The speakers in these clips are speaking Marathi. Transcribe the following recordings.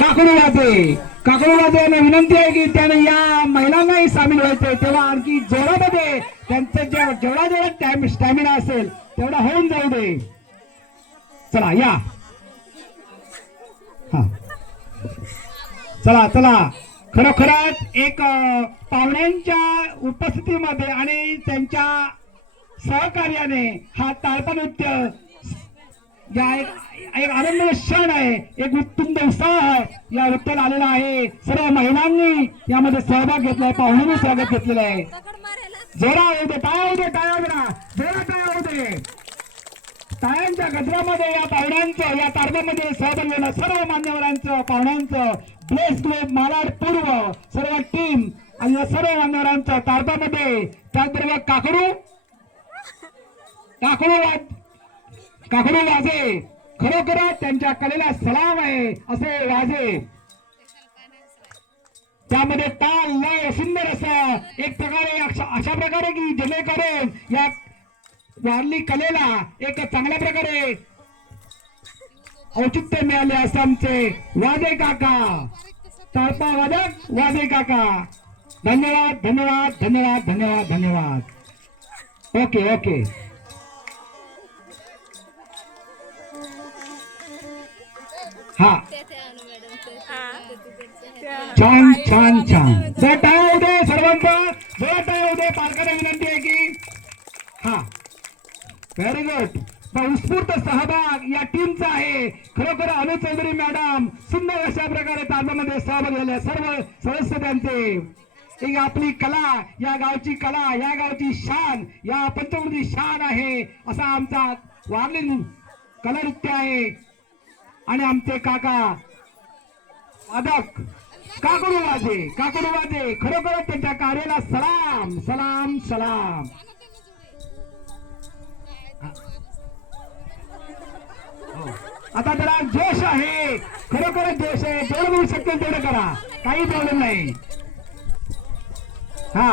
काकडूवादे विनंती आहे की त्याने या महिलांनाही सामील व्हायचंय, तेव्हा आणखी जोरामध्ये त्यांचं जेवढा स्टॅमिना असेल तेवढा होऊन जाऊ दे. चला या, हा चला चला. खरोखरच एक पाहुण्यांच्या उपस्थितीमध्ये आणि त्यांच्या सहकार्याने हा ताळपा नृत्य या एक आनंद क्षण आहे, एक उत्तुंग उत्साह या वृत्ताला आलेला आहे. सर्व महिलांनी यामध्ये सहभाग घेतलाय, पाहुण्यांनी स्वागत घेतलेलं आहे. जोरा होऊ दे, टाळ्या होऊ दे, टाळ्या जरा जोरा टाळ्या होऊ दे. टाळ्यांच्या गजरामध्ये या पाहुण्यांचं, या तारबामध्ये सहभाग घेणं सर्व मान्यवरांचं, पाहुण्यांचं, प्लेस क्लब मालाड पूर्व सर्व टीम आणि या सर्व मान्यवरांचं तारबामध्ये. त्याचबरोबर काकडू वाजे, खरोखरच त्यांच्या कलेला सलाम आहे असे वाजे. त्यामध्ये ताल लय सुंदर असं एक प्रकारे अशा प्रकारे की जेणेकरून या वारली कलेला एक चांगल्या प्रकारे औचित्य मिळाले असं आमचे वाजे काका, ताळपा वादक वाजे काका. धन्यवाद धन्यवाद धन्यवाद धन्यवाद धन्यवाद. Okay okay. हा छान छान छान. जरा टाळ्या होऊ दे सर्वांचा, जरा टाळ्या होऊ दे. पालकांना विनंती आहे की हा व्हेरी गुड. उत्स्फूर्त सहभाग या टीमचा आहे. खरोखर अनु चौधरी मॅडम सुंदर अशा प्रकारे तारबामध्ये सहभाग झाले. सर्व सदस्य त्यांचे. एक आपली कला, या गावची कला, या गावची शान, या पंचकृती शान आहे असा आमचा वारली कला नृत्य आहे. आणि आमचे काका वादक काकडू वाजे खरोखर त्यांच्या कार्याला सलाम सलाम सलाम. आता जरा जोश आहे, खरोखर जोश आहे. जेवढं होऊ शकेल तेवढं करा, काही प्रॉब्लेम नाही. हा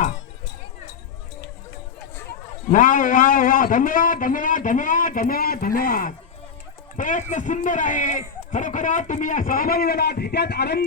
वा वा वा. धन्यवाद धन्यवाद धन्यवाद धन्यवाद धन्यवाद. प्रयत्न सुंदर आहे खरोखर. तुम्ही या सहभागी झालात, ह्याच्यात आनंद